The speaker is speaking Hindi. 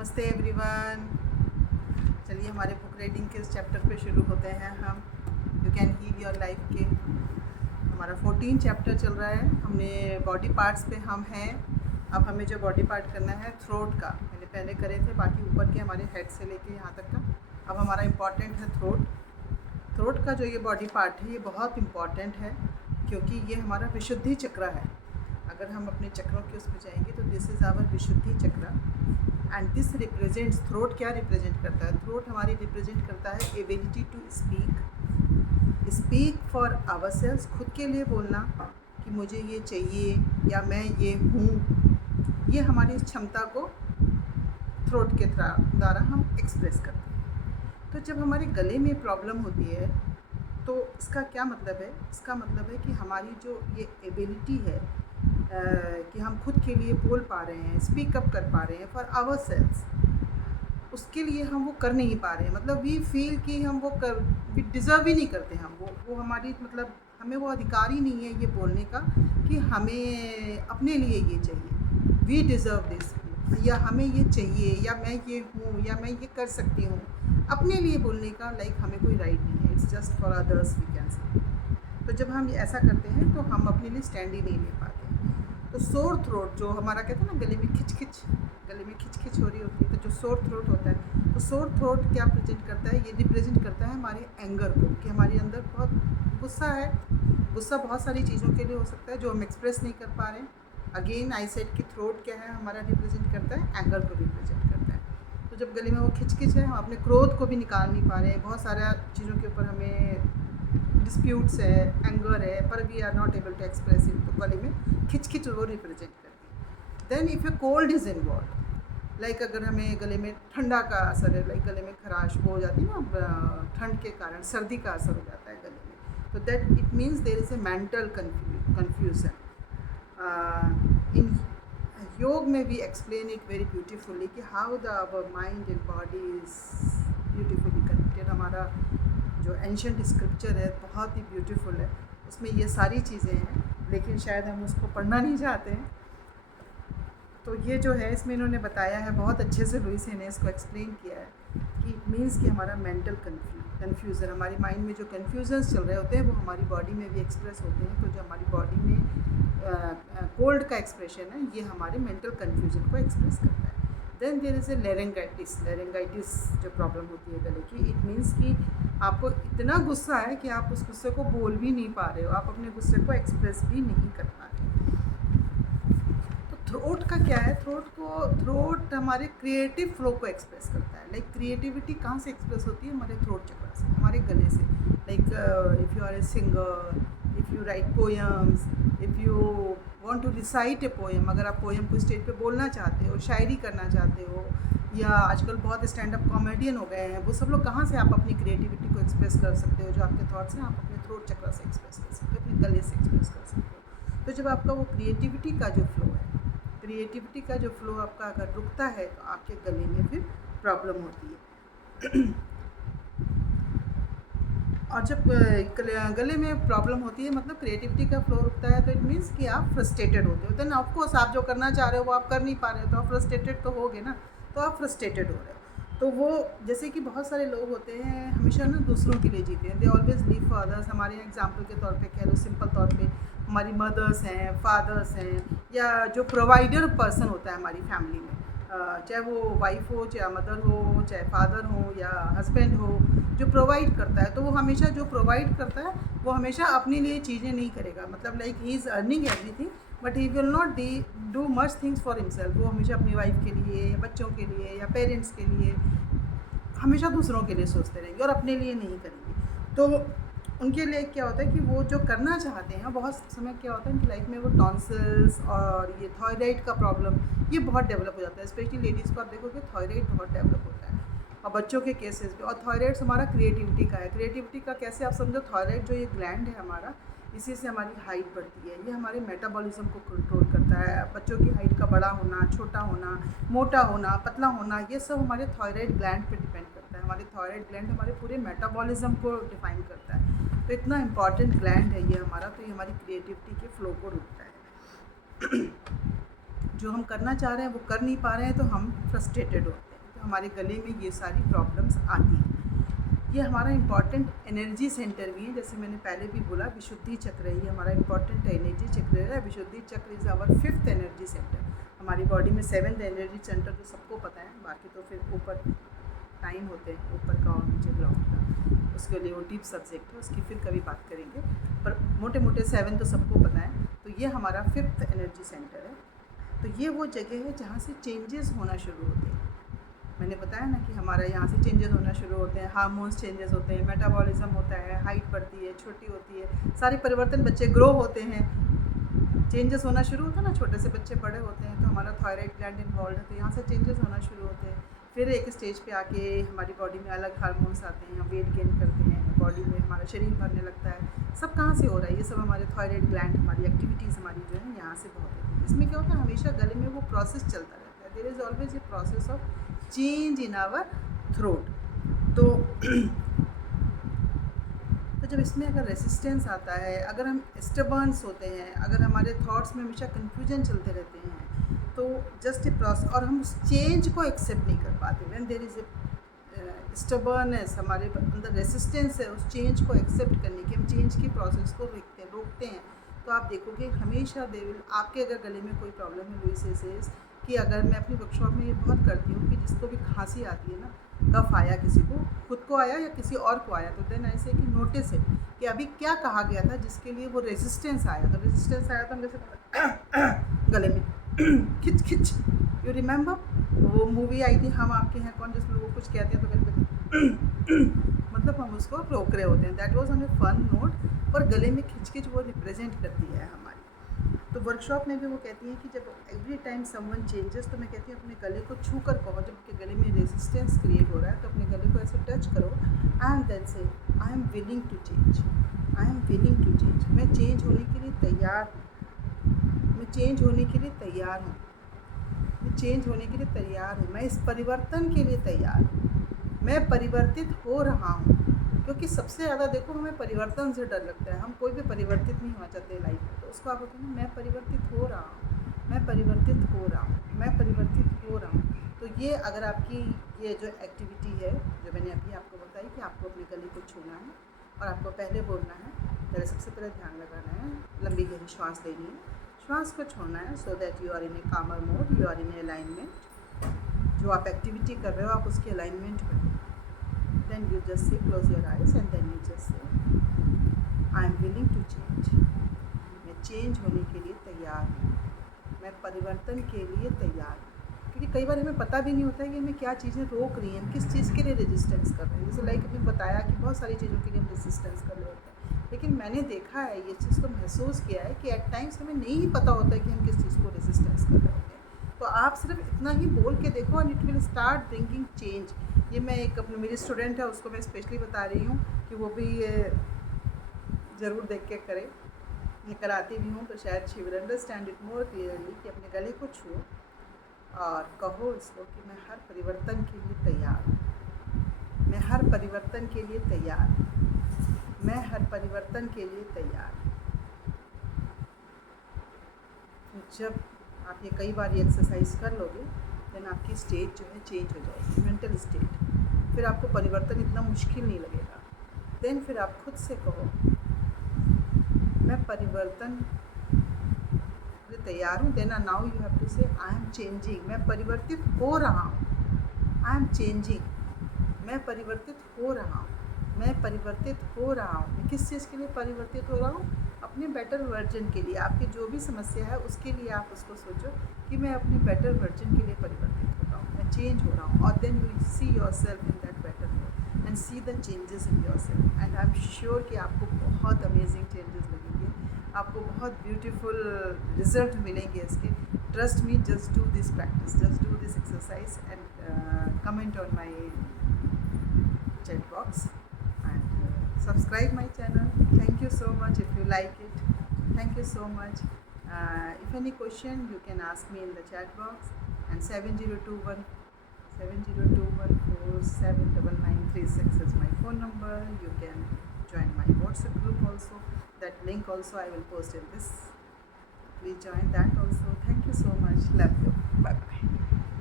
नमस्ते एवरीवन। चलिए हमारे बुक रीडिंग के इस चैप्टर पे शुरू होते हैं हम। You can heal your life के हमारा 14 चैप्टर चल रहा है। हमने बॉडी पार्ट्स पे हम हैं। अब हमें जो बॉडी पार्ट करना है थ्रोट का, मैंने पहले करे थे, बाकी ऊपर के हमारे हेड से लेके यहाँ तक का। अब हमारा इम्पॉर्टेंट है थ्रोट। थ्रोट का जो ये बॉडी पार्ट है ये बहुत इम्पॉर्टेंट है क्योंकि ये हमारा विशुद्धि चक्र है। अगर हम अपने चक्रों के उस पर जाएंगे तो this is our Vishuddhi chakra and this represents, throat क्या रिप्रेजेंट करता है? थ्रोट हमारी रिप्रेजेंट करता है ability to speak for ourselves, खुद के लिए बोलना कि मुझे ये चाहिए या मैं ये हूँ। ये हमारी इस क्षमता को थ्रोट के द्वारा हम एक्सप्रेस करते हैं। तो जब हमारे गले में प्रॉब्लम होती है तो इसका क्या मतलब है? इसका मतलब है कि हमारी जो ये एबिलिटी है कि हम खुद के लिए बोल पा रहे हैं, स्पीक अप कर पा रहे हैं फॉर आवर सेल्स, उसके लिए हम वो कर नहीं पा रहे हैं। मतलब वी फील कि हम वो वी डिज़र्व ही नहीं करते। हम वो हमारी मतलब हमें वो अधिकार ही नहीं है ये बोलने का कि हमें अपने लिए ये चाहिए, वी डिज़र्व दिस, या हमें ये चाहिए, या मैं ये हूँ, या मैं ये कर सकती हूँ। अपने लिए बोलने का हमें कोई राइट नहीं है। It's just for others we can say. तो जब हम ऐसा करते हैं तो हम अपने लिए स्टैंड ही नहीं ले पाते। तो सोर थ्रोट जो हमारा कहते हैं ना, गले में खिच हो रही होती है, तो जो सोर थ्रोट होता है, तो सोर थ्रोट क्या प्रेजेंट करता है? ये रिप्रेजेंट करता है हमारे एंगर को, कि हमारे अंदर बहुत गुस्सा है। गुस्सा बहुत सारी चीज़ों के लिए हो सकता है जो हम एक्सप्रेस नहीं कर पा रहे हैं। अगेन आई सेड कि थ्रोट क्या है हमारा, रिप्रेजेंट करता है एंगर को रिप्रेजेंट करता है। तो जब गले में वो खिच है, हम अपने क्रोध को भी निकाल नहीं पा रहे हैं, बहुत सारा चीज़ों के ऊपर हमें डिस्प्यूट्स है, एंगर है, पर we are not able to express it, तो गले में खिच वो रिप्रेजेंट करती है। Then if a cold is involve, like अगर हमें गले में ठंडा का असर है, लाइक गले में खराश वो हो जाती है ना ठंड के कारण, सर्दी का असर हो जाता है गले में, तो that it means there is a mental confusion. इन योग में we explain it very beautifully कि how the our mind and body is beautifully connected. हमारा जो एंशंट स्क्रिप्चर है बहुत ही ब्यूटीफुल है, उसमें ये सारी चीज़ें हैं, लेकिन शायद हम उसको पढ़ना नहीं चाहते हैं। तो ये जो है इसमें इन्होंने बताया है बहुत अच्छे से, लुइस ने इसको एक्सप्लेन किया है कि इट मीन्स कि हमारा मेंटल कन्फ्यूज़न, हमारी माइंड में जो कन्फ्यूजन्स चल रहे होते हैं वो हमारी बॉडी में भी एक्सप्रेस होते हैं। तो जो हमारी बॉडी में कोल्ड का एक्सप्रेशन है ये हमारे मेंटल कन्फ्यूजन को एक्सप्रेस करता है। देन देयर इज़ ए लेरेंगाइटिस जो प्रॉब्लम होती है गले की, इट मीन्स कि आपको इतना गुस्सा है कि आप उस गुस्से को बोल भी नहीं पा रहे हो, आप अपने गुस्से को एक्सप्रेस भी नहीं कर पा रहे हो। तो थ्रोट का क्या है? थ्रोट हमारे क्रिएटिव फ्लो को एक्सप्रेस करता है। लाइक क्रिएटिविटी कहाँ से एक्सप्रेस होती है? हमारे थ्रोट चक्र से, हमारे गले से। Like if you are a singer, if you write poems, if you want to recite a poem, अगर आप पोएम को स्टेज पे बोलना चाहते हो, शायरी करना चाहते हो, या आजकल बहुत स्टैंड अप कॉमेडियन हो गए हैं, वो सब लोग कहाँ से आप अपनी क्रिएटिविटी को एक्सप्रेस कर सकते हो? जो आपके थॉट्स हैं आप अपने थ्रोट चक्र से एक्सप्रेस कर सकते हो, अपने गले से एक्सप्रेस कर सकते हो। तो जब आपका वो क्रिएटिविटी का जो फ्लो आपका अगर रुकता है तो आपके गले में फिर प्रॉब्लम होती है। और जब गले में प्रॉब्लम होती है, मतलब क्रिएटिविटी का फ्लो रुकता है, तो इट मीन्स कि आप फ्रस्ट्रेटेड होते हो। देन ऑफकोर्स आप जो करना चाह रहे हो वो आप कर नहीं पा रहे हो, तो आप फ्रस्ट्रेटेड तो होगे ना, तो आप फ्रस्ट्रेटेड हो रहे हो। तो वो जैसे कि बहुत सारे लोग होते हैं हमेशा ना दूसरों के लिए जीते हैं, they always live for others. हमारे एग्जाम्पल के तौर पे कह लो, सिंपल तौर पे हमारी मदर्स हैं, फादर्स हैं, या जो प्रोवाइडर पर्सन होता है हमारी फैमिली में, चाहे वो वाइफ हो, चाहे मदर हो, चाहे फादर हो, या हस्बैंड हो, जो प्रोवाइड करता है, तो वो हमेशा जो प्रोवाइड करता है वो हमेशा अपने लिए चीज़ें नहीं करेगा। मतलब like he is earning everything but he will not do much things for himself. वो हमेशा अपनी वाइफ के लिए, या बच्चों के लिए, या पेरेंट्स के लिए, हमेशा दूसरों के लिए सोचते रहेंगे और अपने लिए नहीं करेंगे। तो उनके लिए क्या होता है कि वो जो करना चाहते हैं, बहुत समय क्या होता है उनकी लाइफ में वो टॉन्सिल्स और ये थायराइड का प्रॉब्लम ये बहुत डेवलप हो जाता है। स्पेशली लेडीज़ को आप देखोगे थायराइड बहुत डेवलप होता है, और बच्चों के केसेस भी। और थायराइड हमारा क्रिएटिविटी का है। क्रिएटिविटी का कैसे आप समझो, थायराइड जो ये ग्लैंड है हमारा, इसी से हमारी हाइट बढ़ती है। ये हमारे मेटाबॉलिज्म को कंट्रोल करता है। बच्चों की हाइट का बड़ा होना, छोटा होना, मोटा होना, पतला होना, ये सब हमारे थायराइड ग्लैंड पे डिपेंड करता है। हमारे थायराइड ग्लैंड हमारे पूरे मेटाबॉलिज्म को डिफाइन करता है। तो इतना इम्पॉर्टेंट ग्लैंड है ये हमारा। तो ये हमारी क्रिएटिविटी के फ्लो को रोकता है। जो हम करना चाह रहे हैं वो कर नहीं पा रहे हैं तो हम फ्रस्ट्रेटेड होते हैं। तो हमारे गले में ये सारी प्रॉब्लम्स आती हैं। ये हमारा इम्पॉर्टेंट एनर्जी सेंटर भी है, जैसे मैंने पहले भी बोला विशुद्धि चक्र है, ये हमारा इम्पॉर्टेंट एनर्जी चक्र है। Vishuddhi chakra is our 5th energy center. हमारी बॉडी में 7th एनर्जी सेंटर तो सबको पता है, बाकी तो फिर ऊपर 9 होते हैं, ऊपर का और नीचे ग्राउंड का, उसके लिए वो डीप सब्जेक्ट है, उसकी फिर कभी बात करेंगे, पर मोटे मोटे 7 तो सबको पता है। तो ये हमारा 5th एनर्जी सेंटर है। तो ये वो जगह है जहाँ से चेंजेस होना शुरू होते हैं। मैंने बताया ना कि हमारा यहाँ से चेंजेस होना शुरू होते हैं, हार्मोन्स चेंजेस होते हैं, मेटाबॉलिज्म होता है, हाइट बढ़ती है, छोटी होती है, सारे परिवर्तन, बच्चे ग्रो होते हैं, चेंजेस होना शुरू होता है ना, छोटे से बच्चे बड़े होते हैं तो हमारा थायराइड ग्लैंड इन्वॉल्व है, तो यहाँ से चेंजेस होना शुरू होते हैं। फिर एक स्टेज पे आके हमारी बॉडी में अलग हार्मोन्स आते हैं, हम वेट गेन करते हैं, बॉडी में हमारा शरीर भरने लगता है। सब कहाँ से हो रहा है? ये सब हमारे थायराइड ग्लैंड, हमारी एक्टिविटीज़ हमारी जो है यहाँ से बहुत होती है। इसमें क्या होता है, हमेशा गले में वो प्रोसेस चलता रहता है। There is always a process of change in our throat. तो जब इसमें अगर रेसिस्टेंस आता है, अगर हम स्टबर्न्स होते हैं, अगर हमारे थॉट्स में हमेशा कन्फ्यूजन चलते रहते हैं, तो जस्ट ए प्रोसेस, और हम उस चेंज को एक्सेप्ट नहीं कर पाते। When there is a stubbornness, हमारे अंदर रेसिस्टेंस है उस चेंज को एक्सेप्ट करने की, हम चेंज की प्रोसेस को रोकते हैं, तो आप देखोगे हमेशा दे विल, आपके अगर गले में कोई प्रॉब्लम है, लुई सेज कि अगर मैं अपनी वर्कशॉप में ये बहुत करती हूँ कि जिसको भी खांसी आती है ना, कफ आया किसी को, खुद को आया या किसी और को आया, तो देन ऐसे कि नोटिस है कि अभी क्या कहा गया था जिसके लिए वो रेजिस्टेंस आया। तो रेजिस्टेंस आया तो हम जैसे गले में खिंच खिंच, यू रिमेंबर वो मूवी आई थी हम आपके हैं कौन, जिसमें वो कुछ कहते हैं तो गले में मतलब हम उसको रोक रहे होते हैं। That was on a fun note, पर गले में खिंच खिंच वो रिप्रेजेंट करती है हमारी। तो वर्कशॉप में भी वो कहती हैं कि जब एवरी टाइम समवन चेंजेस, तो मैं कहती हूँ अपने गले को छू कर कहो, जब आपके गले में रेजिस्टेंस क्रिएट हो रहा है तो अपने गले को ऐसे टच करो and then say I am willing to change, I am willing to change. मैं चेंज होने के लिए तैयार हूँ, मैं चेंज होने के लिए तैयार हूँ, मैं चेंज होने के लिए तैयार हूँ, मैं इस परिवर्तन के लिए तैयार हूँ, मैं परिवर्तित हो रहा हूँ। क्योंकि सबसे ज़्यादा देखो हमें परिवर्तन से डर लगता है, हम कोई भी परिवर्तित नहीं होना चाहते लाइफ में, तो उसको आप बोलते हैं मैं परिवर्तित हो रहा हूँ, मैं परिवर्तित हो रहा हूँ, मैं परिवर्तित हो रहा हूँ। तो ये अगर आपकी ये जो एक्टिविटी है जो मैंने अभी आपको बताई कि आपको अपने गले को छूना है और आपको पहले बोलना है, पहले सबसे पहले ध्यान लगाना है, लंबी गहरी श्वास लेनी है, श्वास को छोड़ना है, so that you are in a calmer mode, you are in a alignment. जो आप एक्टिविटी कर रहे हो आप उसके अलाइनमेंट में। Then you just say close your eyes and then you just say I am willing to change। मैं चेंज होने के लिए तैयार हूँ, मैं परिवर्तन के लिए तैयार हूँ। क्योंकि कई बार हमें पता भी नहीं होता है कि हमें क्या चीज़ें रोक रही हैं, हम किस चीज़ के लिए रेजिस्टेंस कर रहे हैं। जैसे लाइक अभी बताया कि बहुत सारी चीज़ों के लिए हम रेजिस्टेंस कर रहे होते हैं, लेकिन मैंने देखा है, ये चीज़ को महसूस किया है कि एट टाइम्स हमें नहीं ही पता होता है कि हम किस चीज़ को रेजिस्टेंस कर रहे होते हैं। तो आप सिर्फ इतना ही बोल के देखो and it will start bringing change. ये मैं एक अपनी मेरी स्टूडेंट है उसको मैं स्पेशली बता रही हूँ कि वो भी ज़रूर देख के करे, मैं कराती भी हूँ, तो शायद she will understand it more clearly कि अपने गले को छुओ और कहो इसको कि मैं हर परिवर्तन के लिए तैयार हूँ, मैं हर परिवर्तन के लिए तैयार हूँ, मैं हर परिवर्तन के लिए तैयार हूँ। जब आप ये कई बार ये एक्सरसाइज कर लोगे देन आपकी स्टेट जो है चेंज हो जाएगी, मेंटल स्टेट, फिर आपको परिवर्तन इतना मुश्किल नहीं लगेगा। देन फिर आप खुद से कहो मैं परिवर्तन के लिए तैयार हूँ। Then now you have to say I am changing, मैं परिवर्तित हो रहा हूँ, आई एम चेंजिंग, मैं परिवर्तित हो रहा हूँ, मैं परिवर्तित हो रहा हूँ। मैं किस चीज़ के लिए परिवर्तित हो रहा हूँ? अपने बेटर वर्जन के लिए। आपकी जो भी समस्या है उसके लिए आप उसको सोचो कि मैं अपने बेटर वर्जन के लिए परिवर्तित हो रहा हूँ, मैं चेंज हो रहा हूँ। और then you see yourself in that better mode and see the changes in yourself and I am sure कि आपको बहुत अमेजिंग चेंजेस लगेंगे, आपको बहुत ब्यूटीफुल रिजल्ट मिलेंगे इसके। Trust me, just do this practice, just do this exercise and comment on my chat box and subscribe my channel. Thank you so much if you like it. Thank you so much. If any question you can ask me in the chat box, and 7021 479936 is my phone number. You can join my WhatsApp group also. That link also I will post in this. Please join that also. Thank you so much. Love you. Bye bye.